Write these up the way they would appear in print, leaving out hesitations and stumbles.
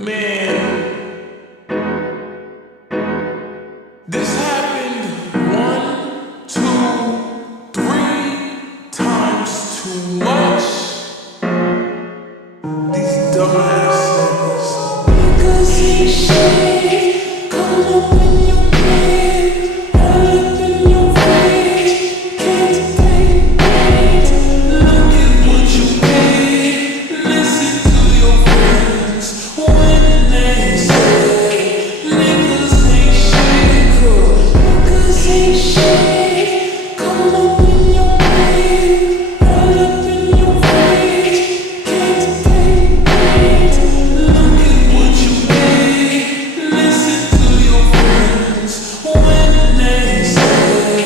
Man, this happened 1, 2, 3 times too much. These dumbass niggas ain't shit. Come up in your bed, all up in your face. Can't take it. Look at what you did. Listen to your friends when they say niggas ain't shit. Niggas ain't shit. Come up in your bed, all up in your face. Can't take it. Look at what you did. Listen to your friends when they say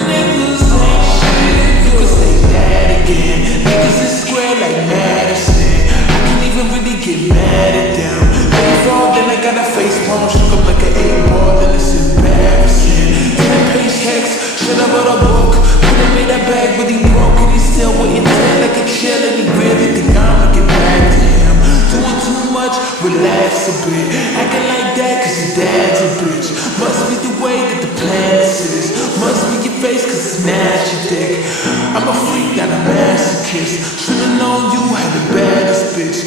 niggas ain't shit. You can say that again. Niggas is square like Madison. I can't even really get mad at them. They fall, then I got a face palm, shook up like an 8-ball, then it's embarrassing. Didn't pay checks, shoulda wrote a book. Could've made that bag, but he broke it. He still waiting there like a chill, and he really think I'ma get back to him. Doing too much, relax a bit. Acting like that cause your dad's a bitch. Must be the way that the planets is. Must be your face cause it's nasty dick. I'm a freak, not a masochist. Should've known you had the baddest bitch.